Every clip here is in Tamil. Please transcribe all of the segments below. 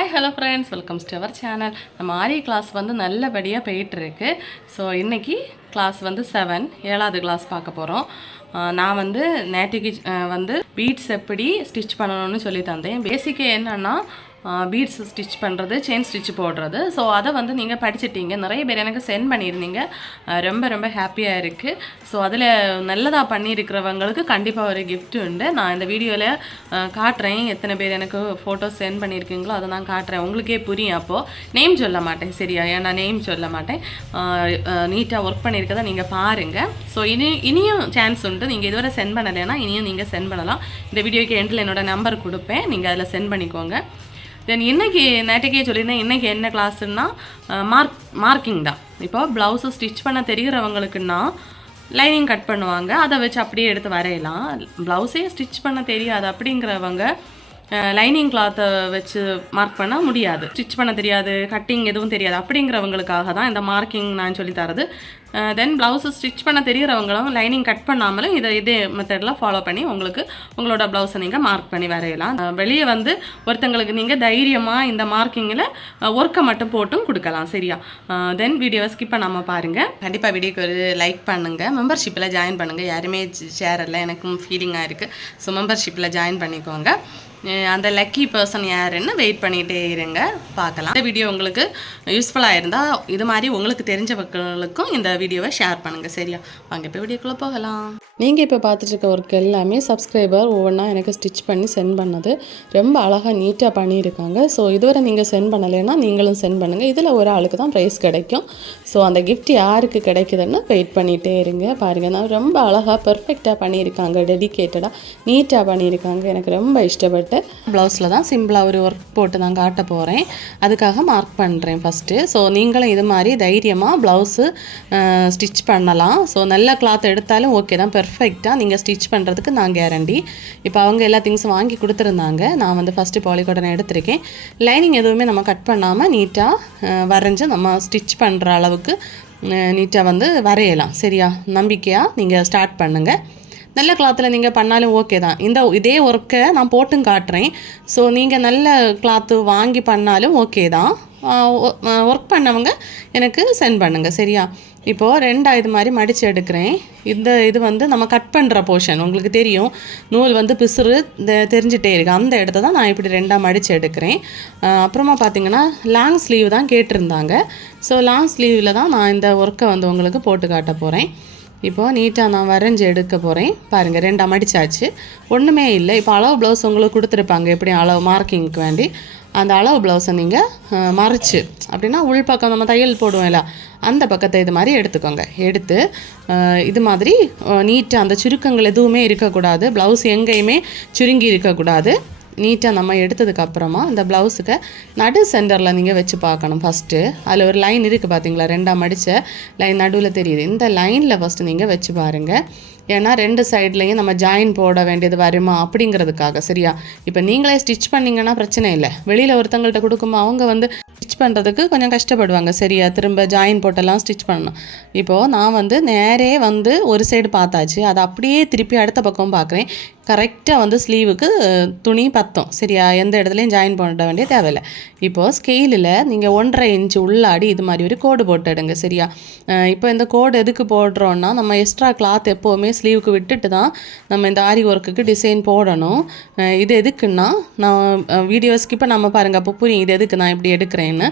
Hi hello friends welcomes to our channel நம்ம ஆரிய கிளாஸ் வந்து நல்லபடியாக போயிட்டுருக்கு. ஸோ இன்னைக்கு கிளாஸ் வந்து செவன் ஏழாவது கிளாஸ் பார்க்க போகிறோம் நான் வந்து நேற்றுக்கு வந்து பீட்ஸ் எப்படி ஸ்டிச் பண்ணணும்னு சொல்லி தந்தேன். பேசிக்கே என்னன்னா பீட்ஸ் ஸ்டிச் பண்ணுறது செயின் ஸ்டிச் போடுறது. ஸோ அதை வந்து நீங்கள் படிச்சிட்டீங்க. நிறைய பேர் எனக்கு சென்ட் பண்ணியிருந்தீங்க. ரொம்ப ரொம்ப ஹாப்பியாக இருக்குது ஸோ அதில் நல்லதாக பண்ணியிருக்கிறவங்களுக்கு கண்டிப்பாக ஒரு கிஃப்ட் உண்டு. நான் இந்த வீடியோவில் காட்டுறேன். எத்தனை பேர் எனக்கு ஃபோட்டோஸ் சென்ட் பண்ணியிருக்கீங்களோ அதை நான் காட்டுறேன். உங்களுக்கே புரியும் அப்போது நேம் சொல்ல மாட்டேன் சரியா? ஏன்னா நேம் சொல்ல மாட்டேன். நீட்டாக ஒர்க் பண்ணியிருக்கதை நீங்கள் பாருங்கள் ஸோ இனி இனியும் சான்ஸ் உண்டு. நீங்கள் இதுவரை சென்ட் பண்ணலைன்னா இனியும் நீங்கள் சென்ட் பண்ணலாம். இந்த வீடியோக்கு எண்டில் என்னோட நம்பர் கொடுப்பேன். நீங்கள் அதில் சென்ட் பண்ணிக்கோங்க. தென் இன்றைக்கி நேற்றுக்கே சொல்லியிருந்தேன் இன்றைக்கி என்ன கிளாஸுன்னா மார்க் மார்க்கிங் தான். இப்போ ப்ளவுஸு ஸ்டிச் பண்ண தெரிகிறவங்களுக்குன்னா லைனிங் கட் பண்ணுவாங்க. அதை வச்சு அப்படியே எடுத்து வரையலாம். ப்ளவுஸே ஸ்டிச் பண்ண தெரியாது அப்படிங்கிறவங்க லைனிங் கிளாத்தை வச்சு மார்க் பண்ண முடியாது. ஸ்டிச் பண்ண தெரியாது கட்டிங் எதுவும் தெரியாது. அப்படிங்கிறவங்களுக்காக தான் இந்த மார்க்கிங் நான் சொல்லி தரது. தென் ப்ளவுஸு ஸ்டிச் பண்ண தெரிகிறவங்களும் லைனிங் கட் பண்ணாமலும் இதை இதே மெத்தடில் ஃபாலோ பண்ணி உங்களுக்கு உங்களோட ப்ளவுஸை நீங்கள் மார்க் பண்ணி வரையலாம். வெளியே வந்து ஒருத்தங்களுக்கு நீங்கள் தைரியமாக இந்த மார்க்கிங்கில் ஒர்க்கை மட்டும் போட்டும் கொடுக்கலாம். சரியா? தென் வீடியோவை ஸ்கிப் பண்ணாமல் பாருங்கள் கண்டிப்பாக வீடியோக்கு ஒரு லைக் பண்ணுங்கள் மெம்பர்ஷிப்பில் ஜாயின் பண்ணுங்கள் யாருமே ஷேர் இல்லை எனக்கும் ஃபீலிங்காக இருக்குது ஸோ மெம்பர்ஷிப்பில் ஜாயின் பண்ணிக்கோங்க. அந்த லக்கி பர்சன் யாருன்னு வெயிட் பண்ணிகிட்டே இருங்க பார்க்கலாம். இந்த வீடியோ உங்களுக்கு யூஸ்ஃபுல்லாக இருந்தால் இது மாதிரி உங்களுக்கு தெரிஞ்சவங்களுக்கும் இந்த வீடியோவை ஷேர் பண்ணுங்கள் சரியா? வாங்க இப்போ வீடியோக்குள்ளே போகலாம். நீங்கள் இப்போ பார்த்துட்டு இருக்க ஒர்க் எல்லாமே சப்ஸ்கிரைபர் ஒவ்வொன்றா எனக்கு ஸ்டிச் பண்ணி சென்ட் பண்ணது. ரொம்ப அழகாக நீட்டாக பண்ணியிருக்காங்க. ஸோ இதுவரை நீங்கள் சென்ட் பண்ணலைன்னா நீங்களும் சென்ட் பண்ணுங்கள் இதில் ஒரு ஆளுக்கு தான் ப்ரைஸ் கிடைக்கும். ஸோ அந்த கிஃப்ட் யாருக்கு கிடைக்குதுன்னு வெயிட் பண்ணிகிட்டே இருங்க பாருங்கள் நான் ரொம்ப அழகாக பர்ஃபெக்டாக பண்ணியிருக்காங்க டெடிக்கேட்டடாக நீட்டாக பண்ணியிருக்காங்க. எனக்கு ரொம்ப இஷ்டப்பட்டு ப்ளவுஸில் தான் சிம்பிளாக ஒரு ஒர்க் போட்டு நான் காட்ட போகிறேன் அதுக்காக மார்க் பண்ணுறேன் ஃபஸ்ட்டு ஸோ நீங்களும் இது மாதிரி தைரியமாக ப்ளவுஸு ஸ்டிச் பண்ணலாம். ஸோ நல்ல கிளாத் எடுத்தாலும் ஓகே தான். பெர்ஃபெக்டாக நீங்கள் ஸ்டிச் பண்ணுறதுக்கு நான் கேரண்டி இப்போ அவங்க எல்லா திங்ஸும் வாங்கி கொடுத்துருந்தாங்க. நான் வந்து ஃபஸ்ட்டு பாலிகாட்டன் எடுத்திருக்கேன். லைனிங் எதுவுமே நம்ம கட் பண்ணாமல் நீட்டாக வரைஞ்சி நம்ம ஸ்டிச் பண்ணுற அளவுக்கு நீட்டாக வந்து வரையலாம். சரியா? நம்பிக்கையாக நீங்கள் ஸ்டார்ட் பண்ணுங்கள் நல்ல கிளாத்தில் நீங்கள் பண்ணாலும் ஓகே தான். இந்த இதே ஒர்க்கை நான் போட்டும் காட்டுறேன். ஸோ நீங்கள் நல்ல கிளாத்து வாங்கி பண்ணாலும் ஓகே தான். ஒர்க் பண்ணவங்க எனக்கு சென்ட் பண்ணுங்கள் சரியா? இப்போது ரெண்டாக இது மாதிரி மடித்து எடுக்கிறேன். இந்த இது வந்து நம்ம கட் பண்ணுற போர்ஷன் உங்களுக்கு தெரியும். நூல் வந்து பிசுறு தெரிஞ்சிட்டே இருக்கு. அந்த இடத்த தான் நான் இப்படி ரெண்டாக மடித்து எடுக்கிறேன். அப்புறமா பார்த்தீங்கன்னா லாங் ஸ்லீவ் தான் கேட்டிருந்தாங்க. ஸோ லாங் ஸ்லீவில் தான் நான் இந்த ஒர்க்கை வந்து உங்களுக்கு போட்டு காட்ட போகிறேன் இப்போது நீட்டாக நான் வரைஞ்சி எடுக்க போகிறேன் பாருங்கள் ரெண்டாம் மடிச்சாச்சு ஒன்றுமே இல்லை. இப்போ அளவு ப்ளவுஸ் உங்களுக்கு கொடுத்துருப்பாங்க. எப்படி அளவு மார்க்கிங்க்கு வேண்டி. அந்த அளவு ப்ளவுஸை நீங்கள் மறைச்சு. அப்படின்னா உள் பக்கம் நம்ம தையல் போடுவோம்ல அந்த பக்கத்தை இது மாதிரி எடுத்துக்கோங்க. எடுத்து இது மாதிரி நீட்டாக அந்த சுருக்கங்கள் எதுவுமே இருக்கக்கூடாது. ப்ளவுஸ் எங்கேயுமே சுருங்கி இருக்கக்கூடாது. நீட்டாக நம்ம எடுத்ததுக்கு அப்புறமா இந்த ப்ளவுஸுக்கு நடு சென்டரில் நீங்கள் வச்சு பார்க்கணும் ஃபஸ்ட்டு அதில் ஒரு லைன் இருக்குது பார்த்தீங்களா ரெண்டாம் மடித்த லைன் நடுவில் தெரியுது. இந்த லைனில் ஃபஸ்ட்டு நீங்கள் வச்சு பாருங்கள் ஏன்னா ரெண்டு சைட்லேயும் நம்ம ஜாயின் போட வேண்டியது வருமா அப்படிங்கிறதுக்காக சரியா? இப்போ நீங்களே ஸ்டிச் பண்ணீங்கன்னா பிரச்சனை இல்லை. வெளியில் ஒருத்தங்கள்ட்ட கொடுக்கும்போது அவங்க வந்து ஸ்டிச் பண்ணுறதுக்கு கொஞ்சம் கஷ்டப்படுவாங்க சரியா? திரும்ப ஜாயின் போட்டெல்லாம் ஸ்டிச் பண்ணணும். இப்போது நான் வந்து நேரே வந்து ஒரு சைடு பார்த்தாச்சு. அதை அப்படியே திருப்பி அடுத்த பக்கம் பார்க்குறேன். கரெக்டாக வந்து ஸ்லீவுக்கு துணி பத்தும் சரியா? எந்த இடத்துலையும் ஜாயின் பண்ண வேண்டிய தேவையில்லை. இப்போது ஸ்கெயிலில் நீங்கள் ஒன்றரை இன்ச்சு உள்ளாடி இது மாதிரி ஒரு கோடு போட்டு எடுங்க சரியா? இப்போ இந்த கோடு எதுக்கு போடுறோன்னா நம்ம எக்ஸ்ட்ரா கிளாத் எப்போவுமே ஸ்லீவுக்கு விட்டுட்டு தான் நம்ம இந்த ஆரி ஒர்க்குக்கு டிசைன் போடணும். இது எதுக்குன்னா நான் வீடியோ ஸ்கிப்பை நம்ம பாருங்கள் அப்போ புரியும் இது எதுக்கு நான் இப்படி எடுக்கிறேன்னு.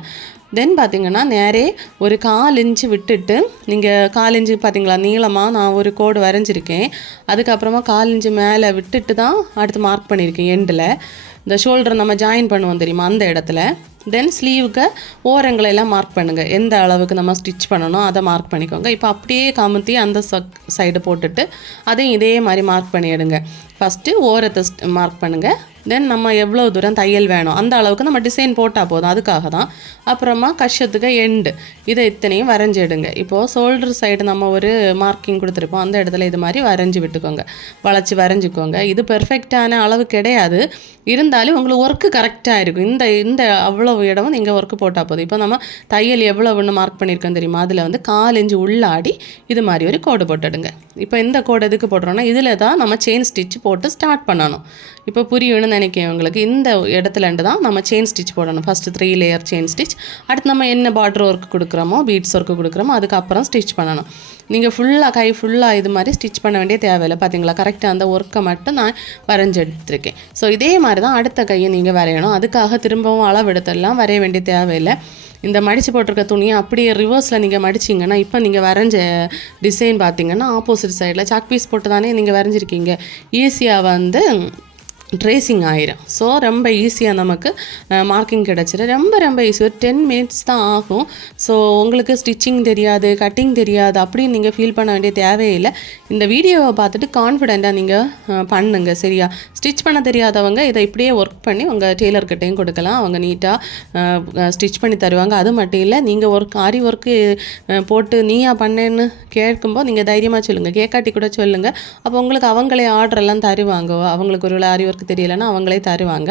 தென் பார்த்தீங்கன்னா நேரே ஒரு கால் இன்ச்சு விட்டுட்டு நீங்கள் கால் இன்ச்சு பார்த்தீங்களா நீளமாக நான் ஒரு கோடு வரைஞ்சிருக்கேன். அதுக்கப்புறமா கால் இன்ச்சு மேலே விட்டுட்டு தான் அடுத்து மார்க் பண்ணியிருக்கேன் எண்டில் இந்த ஷோல்டர் நம்ம ஜாயின் பண்ணுவோம் தெரியுமா அந்த இடத்துல. தென் ஸ்லீவுக்கு ஓரங்களை எல்லாம் மார்க் பண்ணுங்கள் எந்த அளவுக்கு நம்ம ஸ்டிச் பண்ணணும் அதை மார்க் பண்ணிக்கோங்க. இப்போ அப்படியே கமுத்தி அந்த சைடு போட்டுட்டு அதையும் இதே மாதிரி மார்க் பண்ணி எடுங்க ஃபஸ்ட்டு ஓரத்தை மார்க் பண்ணுங்கள் தென் நம்ம எவ்வளோ தூரம் தையல் வேணும்? அந்த அளவுக்கு நம்ம டிசைன் போட்டால் போதும். அதுக்காக தான் அப்புறமா கஷ்டத்துக்கு எண்டு இதை இத்தனையும் வரைஞ்சிடுங்க இப்போது ஷோல்டர் சைடு நம்ம ஒரு மார்க்கிங் கொடுத்துருப்போம் அந்த இடத்துல இது மாதிரி வரைஞ்சி விட்டுக்கோங்க. வளைச்சி வரைஞ்சிக்கோங்க. இது பெர்ஃபெக்டான அளவு கிடையாது. இருந்தாலும் உங்களுக்கு ஒர்க்கு கரெக்டாக இருக்கும். இந்த இந்த அவ்வளோ இடமும் நீங்கள் ஒர்க்கு போட்டால் போதும். இப்போ நம்ம தையல் எவ்வளவுன்னு மார்க் பண்ணியிருக்கோம் தெரியுமா? அதில் வந்து காலஞ்சு உள்ளாடி இது மாதிரி ஒரு கோடு போட்டுடுங்க இப்போ இந்த கோடு எதுக்கு போடுறோன்னா இதில் தான் நம்ம செயின் ஸ்டிச் போட்டு ஸ்டார்ட் பண்ணணும். இப்போ புரியணும்னு நினைக்கிறேன் உங்களுக்கு இந்த இடத்துலண்டு தான் நம்ம செயின் ஸ்டிச் போடணும். First three layer chain stitch அடுத்து நம்ம என்ன பார்டர் ஒர்க் கொடுக்குறோமோ பீட்ஸ் ஒர்க்கு கொடுக்குறோமோ அதுக்கப்புறம் ஸ்டிச் பண்ணணும். நீங்கள் ஃபுல்லாக கை ஃபுல்லாக இது மாதிரி ஸ்டிச் பண்ண வேண்டிய தேவையில்லை. பார்த்தீங்களா கரெக்டாக அந்த ஒர்க்கை மட்டும் நான் வரைஞ்சி எடுத்திருக்கேன் ஸோ இதே மாதிரி தான் அடுத்த கையை நீங்கள் வரையணும். அதுக்காக திரும்பவும் அளவெடுத்தெல்லாம் வரைய வேண்டிய தேவையில்லை. இந்த மடித்து போட்டிருக்க துணியை அப்படியே ரிவர்ஸில் நீங்கள் மடிச்சிங்கன்னா இப்போ நீங்கள் வரைஞ்ச டிசைன் பார்த்தீங்கன்னா ஆப்போசிட் சைடில் சாக் பீஸ் போட்டு தானே நீங்கள் வரைஞ்சிருக்கீங்க. ஈஸியாக வந்து ட்ரேசிங் ஆயிரும். ஸோ ரொம்ப ஈஸியாக நமக்கு மார்க்கிங் கிடச்சிடும் ரொம்ப ரொம்ப ஈஸி ஒரு டென் மினிட்ஸ் தான் ஆகும். ஸோ உங்களுக்கு ஸ்டிச்சிங் தெரியாது கட்டிங் தெரியாது அப்படின்னு நீங்கள் ஃபீல் பண்ண வேண்டிய தேவையில்லை. இந்த வீடியோவை பார்த்துட்டு கான்ஃபிடெண்ட்டாக நீங்கள் பண்ணுங்கள் சரியா? ஸ்டிச் பண்ண தெரியாதவங்க இதை இப்படியே ஒர்க் பண்ணி உங்கள் டெய்லர்கிட்டையும் கொடுக்கலாம். அவங்க நீட்டாக ஸ்டிச் பண்ணி தருவாங்க. அது மட்டும் இல்லை நீங்கள் ஒர்க் ஆரி ஒர்க்கு போட்டு நீயா பண்ணேன்னு கேட்கும்போது நீங்கள் தைரியமாக சொல்லுங்கள் கேட்காட்டி கூட சொல்லுங்கள் அப்போ உங்களுக்கு அவங்களே ஆர்டரெல்லாம் தருவாங்க. அவங்களுக்கு ஒரு ஆரி ஒர்க் தெரியலைன்னா அவங்களே தருவாங்க.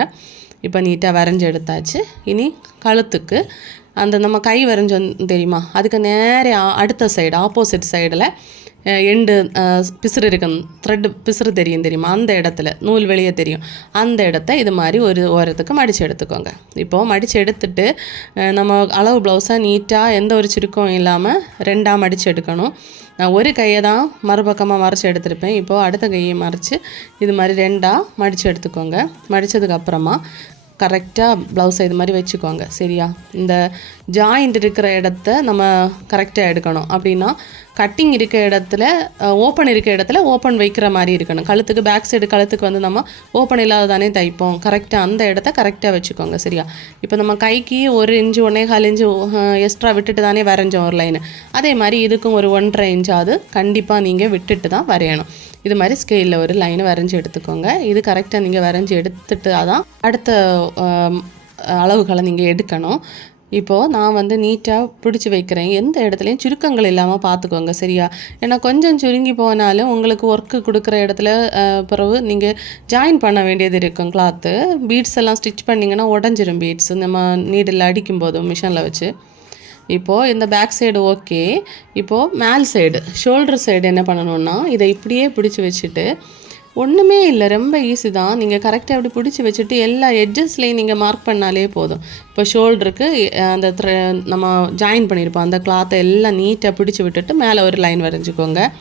இப்போ நீட்டாக வரைஞ்சி எடுத்தாச்சு. இனி கழுத்துக்கு அந்த நம்ம கை வரைஞ்சோம் தெரியுமா? அதுக்கு நேரே அடுத்த சைடு ஆப்போசிட் சைடில் எண்டு பிசுறு இருக்கும் த்ரெட்டு பிசுறு தெரியும் தெரியுமா? அந்த இடத்துல நூல் வெளியே தெரியும். அந்த இடத்த இது மாதிரி ஒரு ஓரத்துக்கு மடித்து எடுத்துக்கோங்க. இப்போது மடித்து எடுத்துட்டு நம்ம அளவு ப்ளவுஸாக நீட்டாக எந்த ஒரு சுருக்கம் இல்லாமல் ரெண்டாக மடித்து எடுக்கணும். நான் ஒரு கையை தான் மறுபக்கமாக மறைச்சி எடுத்திருப்பேன். இப்போது அடுத்த கையை மறைச்சி இது மாதிரி ரெண்டாக மடித்து எடுத்துக்கோங்க. மடித்ததுக்கப்புறமா கரெக்டாக ப்ளவுஸை இது மாதிரி வச்சுக்கோங்க. சரியா? இந்த ஜாயிண்ட் இருக்கிற இடத்த நம்ம கரெக்டாக எடுக்கணும். அப்படின்னா கட்டிங் இருக்க இடத்துல ஓப்பன் இருக்க இடத்துல ஓப்பன் வைக்கிற மாதிரி இருக்கணும். கழுத்துக்கு பேக் சைடு கழுத்துக்கு வந்து நம்ம ஓப்பன் இல்லாத தானே தைப்போம் கரெக்டாக அந்த இடத்த கரெக்டாக வச்சுக்கோங்க. சரியா? இப்போ நம்ம கைக்கு ஒரு இன்ச்சு ஒன்றே கால் இன்ச்சு எக்ஸ்ட்ரா விட்டுட்டு தானே வரைஞ்சோம் ஒரு லைனு அதே மாதிரி இதுக்கும் ஒரு ஒன்றரை இன்ச்சாவது கண்டிப்பாக நீங்கள் விட்டுட்டு தான் வரையணும். இது மாதிரி ஸ்கேலில் ஒரு லைன் வரைஞ்சி எடுத்துக்கோங்க. இது கரெக்டாக நீங்கள் வரைஞ்சி எடுத்துட்டு தான் அடுத்த அளவுகளை நீங்கள் எடுக்கணும். இப்போது நான் வந்து நீட்டாக பிடிச்சி வைக்கிறேன். எந்த இடத்துலையும் சுருக்கங்கள் இல்லாமல் பார்த்துக்கோங்க சரியா? ஏன்னா கொஞ்சம் சுருங்கி போனாலும் உங்களுக்கு ஒர்க்கு கொடுக்குற இடத்துல பிறகு நீங்கள் ஜாயின் பண்ண வேண்டியது இருக்கும் கிளாத்து பீட்ஸ் எல்லாம் ஸ்டிச் பண்ணிங்கன்னா உடஞ்சிரும் பீட்ஸ் நம்ம நீடில் அடிக்கும் போதும் மிஷினில் வச்சு. இப்போது இந்த பேக் சைடு ஓகே இப்போது மேல் சைடு ஷோல்டர் சைடு என்ன பண்ணணும்னா இதை இப்படியே பிடிச்சி வச்சுட்டு ஒன்றுமே இல்லை ரொம்ப ஈஸி தான். நீங்கள் கரெக்டாக அப்படி பிடிச்சி வச்சுட்டு எல்லா எட்ஜஸ்லேயும் நீங்கள் மார்க் பண்ணாலே போதும். இப்போ ஷோல்டருக்கு அந்த thre- நம்ம ஜாயின் பண்ணியிருப்போம் அந்த கிளாத்தை எல்லாம் நீட்டாக பிடிச்சி விட்டுட்டு மேலே ஒரு லைன் வரைஞ்சிக்கோங்க.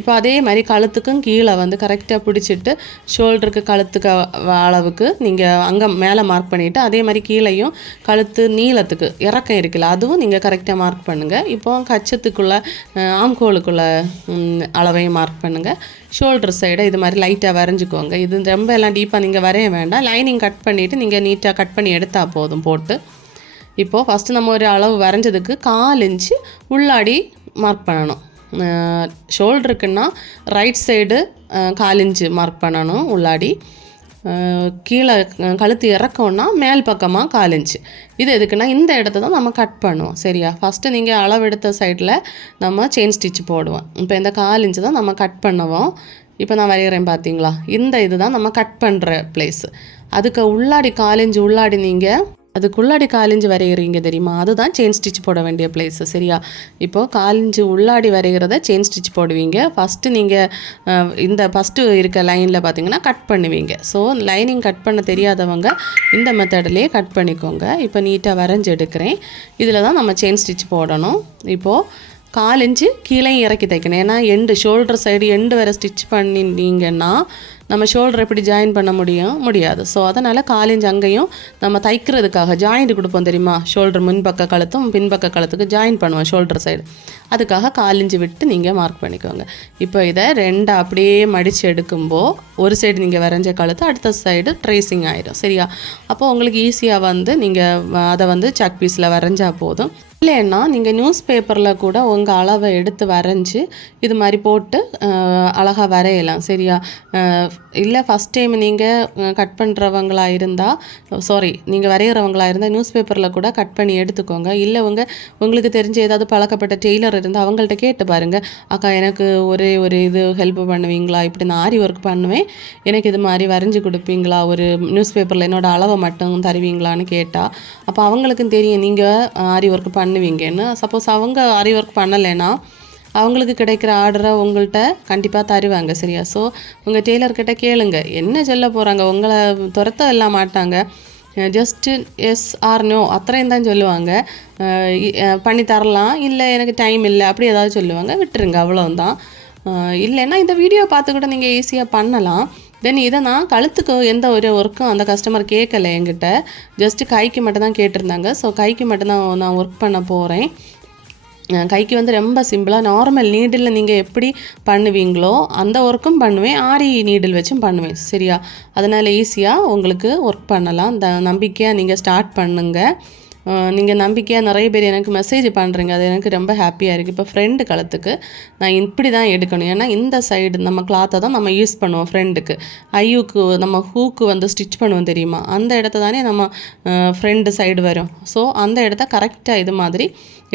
இப்போ அதே மாதிரி கழுத்துக்கும் கீழே வந்து கரெக்டாக பிடிச்சிட்டு ஷோல்டருக்கு கழுத்துக்கு அளவுக்கு நீங்கள் அங்கே மேலே மார்க் பண்ணிவிட்டு அதே மாதிரி கீழேயும் கழுத்து நீளத்துக்கு இறக்கம் இருக்குல்ல அதுவும் நீங்கள் கரெக்டாக மார்க் பண்ணுங்கள் இப்போ கச்சத்துக்குள்ளே ஆம்கோலுக்குள்ள அளவையும் மார்க் பண்ணுங்கள் ஷோல்டர் சைடை இது மாதிரி லைட்டாக வரைஞ்சிக்கோங்க. இது ரொம்ப எல்லாம் டீப்பாக நீங்கள் வரைய வேண்டாம். லைனிங் கட் பண்ணிவிட்டு நீங்கள் நீட்டாக கட் பண்ணி எடுத்தால் போதும் போட்டு. இப்போது ஃபஸ்ட்டு நம்ம ஒரு அளவு வரைஞ்சதுக்கு கால் இன்ச்சு உள்ளாடி மார்க் பண்ணணும். ஷோல்டருக்குன்னா ரைட் சைடு காலிஞ்சு மார்க் பண்ணணும் உள்ளாடி. கீழே கழுத்து இறக்கம்னா மேல் பக்கமாக காலிஞ்சு இது எதுக்குன்னா இந்த இடத்த தான் நம்ம கட் பண்ணுவோம் சரியா? ஃபஸ்ட்டு நீங்கள் அளவெடுத்த சைடில் நம்ம செயின் ஸ்டிச் போடுவோம். இப்போ இந்த கால் தான் நம்ம கட் பண்ணுவோம். இப்போ நான் வரைகிறேன் பார்த்தீங்களா இந்த இதுதான் நம்ம கட் பண்ணுற பிளேஸ் அதுக்கு உள்ளாடி காலிஞ்சு உள்ளாடி நீங்கள் அதுக்குள்ளாடி காலிஞ்சு வரைகிறீங்க தெரியுமா? அதுதான் செயின் ஸ்டிச் போட வேண்டிய பிளேஸு சரியா? இப்போது காலிஞ்சு உள்ளாடி வரைகிறத செயின் ஸ்டிச் போடுவீங்க. ஃபஸ்ட்டு நீங்கள் இந்த ஃபஸ்ட்டு இருக்க லைனில் பார்த்தீங்கன்னா கட் பண்ணுவீங்க. ஸோ லைனிங் கட் பண்ண தெரியாதவங்க இந்த மெத்தட்லேயே கட் பண்ணிக்கோங்க. இப்போ நீட்டாக வரைஞ்சி எடுக்கிறேன். இதில் தான் நம்ம செயின் ஸ்டிச் போடணும். இப்போது காலிஞ்சு கீழே இறக்கி தைக்கணும். ஏன்னா எண்டு ஷோல்டர் சைடு எண்டு வரை ஸ்டிச் பண்ணிட்டீங்கன்னா நம்ம ஷோல்டர் எப்படி ஜாயின் பண்ண முடியும்? முடியாது. ஸோ அதனால் கால் அங்கேயும் நம்ம தைக்கிறதுக்காக ஜாயிண்ட் கொடுப்போம் தெரியுமா? ஷோல்டர் முன்பக்க கழுத்தும் பின்பக்க கழுத்துக்கு ஜாயின் பண்ணுவோம் ஷோல்டர் சைடு அதுக்காக கால் விட்டு நீங்கள் மார்க் பண்ணிக்கோங்க. இப்போ இதை ரெண்டு அப்படியே மடித்து எடுக்கும்போது ஒரு சைடு நீங்கள் வரைஞ்ச கழுத்து அடுத்த சைடு ட்ரேசிங் ஆயிடும் சரியா? அப்போ உங்களுக்கு ஈஸியாக வந்து நீங்கள் அதை வந்து சக் பீஸில் வரைஞ்சா போதும். இல்லைன்னா நீங்கள் நியூஸ் பேப்பரில் கூட உங்கள் அளவை எடுத்து வரைஞ்சி இது மாதிரி போட்டு அழகாக வரையலாம். சரியா? இல்லை ஃபஸ்ட் டைம் நீங்கள் கட் பண்ணுறவங்களா இருந்தால் சாரி நீங்கள் வரைகிறவங்களா இருந்தால் நியூஸ் பேப்பரில் கூட கட் பண்ணி எடுத்துக்கோங்க. இல்லை உங்கள் உங்களுக்கு தெரிஞ்ச ஏதாவது பழக்கப்பட்ட டெய்லர் இருந்தால் அவங்கள்ட்ட கேட்டு பாருங்கள் அக்கா எனக்கு ஒரே ஒரு இது ஹெல்ப் பண்ணுவீங்களா? இப்படி நான் ஆரி ஒர்க் பண்ணுவேன். எனக்கு இது மாதிரி வரைஞ்சி கொடுப்பீங்களா? ஒரு நியூஸ் பேப்பரில் என்னோடய அளவை மட்டும் தருவீங்களான்னு கேட்டால் அப்போ அவங்களுக்கும் தெரியும். நீங்கள் ஆரி ஒர்க் பண்ண பண்ணுவீங்கன்னு சப்போஸ் அவங்க ஆரி ஒர்க் பண்ணலைன்னா அவங்களுக்கு கிடைக்கிற ஆர்டரை உங்கள்கிட்ட கண்டிப்பாக தருவாங்க சரியா? ஸோ உங்கள் டெய்லர்கிட்ட கேளுங்க. என்ன சொல்ல போகிறாங்க உங்களை துரத்த எல்லாம் மாட்டாங்க. ஜஸ்ட்டு எஸ் ஆர்னோ அத்தனையும் தான் சொல்லுவாங்க. பண்ணி தரலாம். இல்லை எனக்கு டைம் இல்லை அப்படி ஏதாவது சொல்லுவாங்க. விட்டுருங்க அவ்வளோந்தான் இல்லைன்னா இந்த வீடியோ பார்த்து கூட நீங்கள் ஈஸியாக பண்ணலாம். தென் இதை நான் கழுத்துக்கு எந்த ஒரு ஒர்க்கும் அந்த கஸ்டமர் கேட்கல என்கிட்ட. ஜஸ்ட்டு கைக்கு மட்டும்தான் கேட்டிருந்தாங்க. ஸோ கைக்கு மட்டும்தான் நான் ஒர்க் பண்ண போகிறேன் கைக்கு வந்து ரொம்ப சிம்பிளாக நார்மல் நீடில் நீங்கள் எப்படி பண்ணுவீங்களோ அந்த ஒர்க்கும் பண்ணுவேன். ஆரி நீடில் வச்சும் பண்ணுவேன். சரியா? அதனால் ஈஸியாக உங்களுக்கு ஒர்க் பண்ணலாம். இந்த நம்பிக்கையாக நீங்கள் ஸ்டார்ட் பண்ணுங்கள் நீங்கள் நம்பிக்கையாக நிறைய பேர் எனக்கு மெசேஜ் பண்ணுறீங்க அது எனக்கு ரொம்ப ஹாப்பியாக இருக்குது இப்போ ஃப்ரெண்டு களத்துக்கு நான் இப்படி தான் எடுக்கணும். ஏன்னா இந்த சைடு நம்ம கிளாத்தை தான் நம்ம யூஸ் பண்ணுவோம் ஃப்ரெண்டுக்கு ஐயூக்கு நம்ம ஹூக்கு வந்து ஸ்டிச் பண்ணுவோம் தெரியுமா? அந்த இடத்த தானே நம்ம ஃப்ரெண்டு சைடு வரும். ஸோ அந்த இடத்த கரெக்டாக இது மாதிரி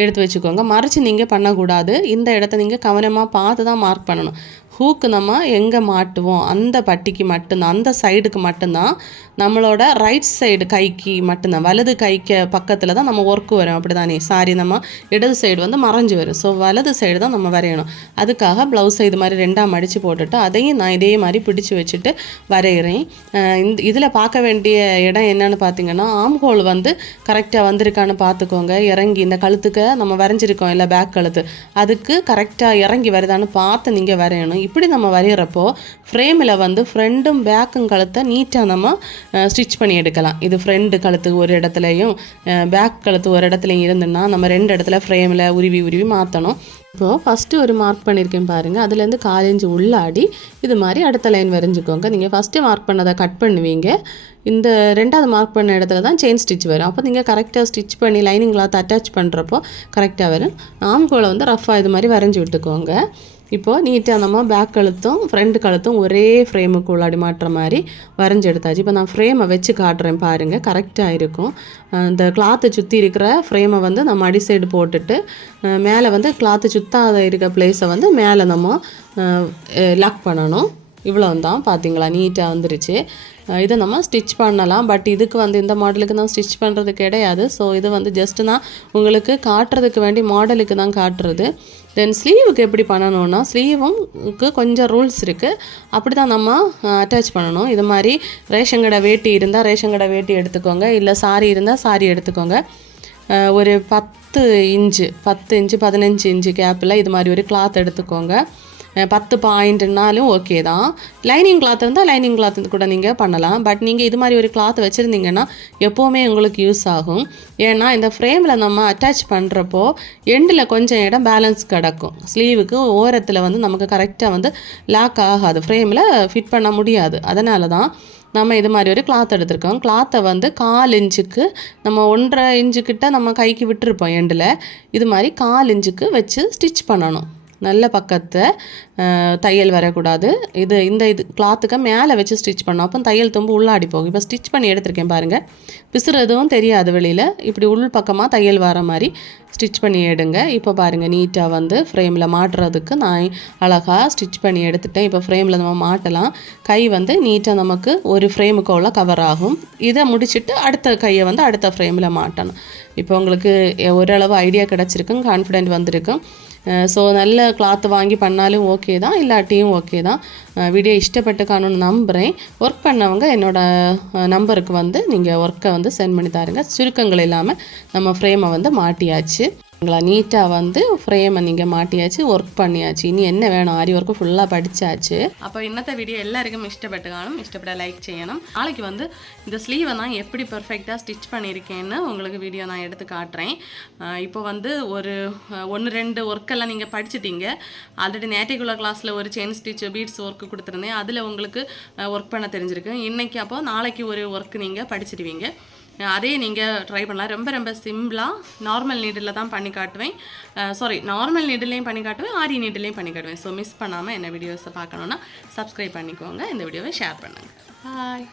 எடுத்து வச்சுக்கோங்க. மறைச்சு நீங்கள் பண்ணக்கூடாது. இந்த இடத்த நீங்கள் கவனமாக பார்த்து தான் மார்க் பண்ணணும். ஹூக்கு நம்ம எங்கே மாட்டுவோம்? அந்த பட்டிக்கு மட்டும்தான் அந்த சைடுக்கு மட்டும்தான் நம்மளோட ரைட் சைடு கைக்கு மட்டும்தான் வலது கைக்கு பக்கத்தில் தான் நம்ம ஒர்க்கு வரும். அப்படி தானே சாரி நம்ம இடது சைடு வந்து மறைஞ்சு வரும். ஸோ வலது சைடு தான் நம்ம வரையணும். அதுக்காக ப்ளவுஸை இது மாதிரி ரெண்டாக மடித்து போட்டுட்டு அதையும் நான் இதே மாதிரி பிடிச்சு வச்சுட்டு வரைகிறேன். இந்த இதில் பார்க்க வேண்டிய இடம் என்னன்னு பார்த்தீங்கன்னா ஆம்ஹோல் வந்து கரெக்டாக வந்திருக்கான்னு பார்த்துக்கோங்க. இறங்கி இந்த கழுத்துக்கு நம்ம வரைஞ்சிருக்கோம் இல்லை பேக் கழுத்து. அதுக்கு கரெக்டாக இறங்கி வருதான்னு பார்த்து நீங்கள் வரையணும். இப்படி நம்ம வரைகிறப்போ ஃப்ரேமில் வந்து ஃப்ரண்ட்டும் பேக்கும் கழுத்தை நீட்டாக நம்ம ஸ்டிச் பண்ணி எடுக்கலாம். இது ஃப்ரண்ட் கழுத்து ஒரு இடத்துலையும் பேக் கழுத்து ஒரு இடத்துலையும் இருந்துன்னா நம்ம ரெண்டு இடத்துல ஃப்ரேமில் உருவி உருவி மாற்றணும் இப்போது ஃபஸ்ட்டு ஒரு மார்க் பண்ணியிருக்கேன் பாருங்கள் அதுலேருந்து காலேஞ்சு உள்ளாடி இது மாதிரி அடுத்த லைன் வரைஞ்சிக்கோங்க. நீங்கள் ஃபஸ்ட்டு மார்க் பண்ணதை கட் பண்ணுவீங்க. இந்த ரெண்டாவது மார்க் பண்ண இடத்துல தான் செயின் ஸ்டிச் வரும். அப்போ நீங்கள் கரெக்டாக ஸ்டிச் பண்ணி லைனிங் கிளாத் அட்டாச் பண்ணுறப்போ கரெக்டாக வரும். ஆம்கோலை வந்து ரஃப்பாக இது மாதிரி வரைஞ்சி விட்டுக்கோங்க. இப்போது நீட்டாக நம்ம பேக் கழுத்தும் ஃப்ரண்ட் கழுத்தும் ஒரே ஃப்ரேமுக்கு உள்ளாடி மாட்டுற மாதிரி வரைஞ்செடுத்தாச்சு இப்போ நான் ஃப்ரேமை வச்சு காட்டுறேன் பாருங்கள் கரெக்டாக இருக்கும். இந்த கிளாத்தை சுற்றி இருக்கிற ஃப்ரேமை வந்து நம்ம அடி சைடு போட்டுட்டு மேலே வந்து கிளாத்து சுத்தாத இருக்க பிளேஸை வந்து மேலே நம்ம லாக் பண்ணணும். இவ்வளோ தான் பார்த்தீங்களா நீட்டாக வந்துருச்சு. இதை நம்ம ஸ்டிச் பண்ணலாம். பட் இதுக்கு வந்து இந்த மாடலுக்கு தான் ஸ்டிச் பண்ணுறது கிடையாது. ஸோ இது வந்து ஜஸ்ட் நான் உங்களுக்கு காட்டுறதுக்கு வேண்டி மாடலுக்கு தான் காட்டுறது. தென் ஸ்லீவுக்கு எப்படி பண்ணணும்னா ஸ்லீவுக்கு கொஞ்சம் ரூல்ஸ் இருக்குது அப்படி தான் நம்ம அட்டாச் பண்ணணும். இது மாதிரி ரேஷன் கடை வேட்டி இருந்தால் ரேஷன் கடை வேட்டி எடுத்துக்கோங்க. இல்லை சாரி இருந்தால் சாரி எடுத்துக்கோங்க. ஒரு பத்து இன்ச்சு பத்து இன்ச்சு பதினஞ்சு இன்ச்சு கேப்பில் இது மாதிரி ஒரு கிளாத் எடுத்துக்கோங்க. பத்து பாயிண்ட்னாலும் ஓகே தான். லைனிங் கிளாத் இருந்தால் லைனிங் கிளாத் கூட நீங்கள் பண்ணலாம். பட் நீங்கள் இது மாதிரி ஒரு கிளாத் வச்சுருந்தீங்கன்னா எப்போவுமே உங்களுக்கு யூஸ் ஆகும். ஏன்னா இந்த ஃப்ரேமில் நம்ம அட்டாச் பண்ணுறப்போ எண்டில் கொஞ்சம் இடம் பேலன்ஸ் கிடக்கும். ஸ்லீவுக்கு ஓரத்தில் வந்து நமக்கு கரெக்டாக வந்து லாக் ஆகாது. ஃப்ரேமில் ஃபிட் பண்ண முடியாது. அதனால தான் நம்ம இது மாதிரி ஒரு கிளாத் எடுத்திருக்கோம். கிளாத்தை வந்து கால் இன்ச்சுக்கு நம்ம ஒன்றரை இன்ச்சுக்கிட்ட நம்ம கைக்கு விட்டுருப்போம் எண்டில் இது மாதிரி கால் இன்ச்சுக்கு வச்சு ஸ்டிச் பண்ணணும். நல்ல பக்கத்தை தையல் வரக்கூடாது. இது இந்த இது கிளாத்துக்கு மேலே வச்சு ஸ்டிச் பண்ணோம். அப்போ தையல் தும்பு உள்ளாடி போகும். இப்போ ஸ்டிச் பண்ணி எடுத்திருக்கேன் பாருங்கள் பிசுறதும் தெரியாது வெளியில். இப்படி உள் பக்கமாக தையல் வர மாதிரி ஸ்டிச் பண்ணி எடுங்க. இப்போ பாருங்கள் நீட்டாக வந்து ஃப்ரேமில் மாட்டுறதுக்கு நான் அழகாக ஸ்டிச் பண்ணி எடுத்துட்டேன். இப்போ ஃப்ரேமில் நம்ம மாட்டலாம். கை வந்து நீட்டாக நமக்கு ஒரு ஃப்ரேமுக்குள்ள கவர் ஆகும். இதை முடிச்சுட்டு அடுத்த கையை வந்து அடுத்த ஃப்ரேமில் மாட்டணும். இப்போ உங்களுக்கு ஓரளவு ஐடியா கிடச்சிருக்கும் கான்ஃபிடென்ட் வந்திருக்கும். ஸோ நல்ல கிளாத் வாங்கி பண்ணாலும் ஓகே தான் இல்லாட்டியும் ஓகே தான். வீடியோ இஷ்டப்பட்டு காணும்னு நம்புகிறேன் ஒர்க் பண்ணவங்க என்னோட நம்பருக்கு வந்து நீங்கள் ஒர்க்கை வந்து சென்ட் பண்ணி தாருங்க. சுருக்கங்கள் இல்லாமல் நம்ம ஃப்ரேமை வந்து மாட்டியாச்சு. உங்களை நீட்டாக வந்து ஃப்ரேமை நீங்கள் மாட்டியாச்சு ஒர்க் பண்ணியாச்சு. இனி என்ன வேணும்? ஆரி ஒர்க்கு ஃபுல்லாக படித்தாச்சு அப்போ இன்னத்த வீடியோ எல்லாருக்கும் இஷ்டப்பட்டு காணும் இஷ்டப்பட்ட லைக் செய்யணும். நாளைக்கு வந்து இந்த ஸ்லீவை நான் எப்படி பர்ஃபெக்டாக ஸ்டிச் பண்ணியிருக்கேன்னு உங்களுக்கு வீடியோ நான் எடுத்து காட்டுறேன். இப்போ வந்து ஒரு ஒன்று ரெண்டு ஒர்க்கெல்லாம் நீங்கள் படிச்சிட்டீங்க. ஆல்ரெடி நேட்டிகுலர் கிளாஸில் ஒரு செயின் ஸ்டிச் பீட்ஸ் ஒர்க்கு கொடுத்துருந்தேன். அதில் உங்களுக்கு ஒர்க் பண்ண தெரிஞ்சிருக்கு. இன்றைக்கி அப்போ நாளைக்கு ஒரு ஒர்க் நீங்கள் படிச்சிடுவீங்க. அதே நீங்கள் ட்ரை பண்ணலாம். ரொம்ப ரொம்ப சிம்பிளாக நார்மல் நீடில் தான் பண்ணி காட்டுவேன். சாரி நார்மல் நீடிலையும் பண்ணி காட்டுவேன். ஆரி நீடிலையும் பண்ணி காட்டுவேன். ஸோ மிஸ் பண்ணாமல் என்ன வீடியோஸை பார்க்கணுன்னா சப்ஸ்கிரைப் பண்ணிக்கோங்க. இந்த வீடியோவை ஷேர் பண்ணுங்கள் பாய்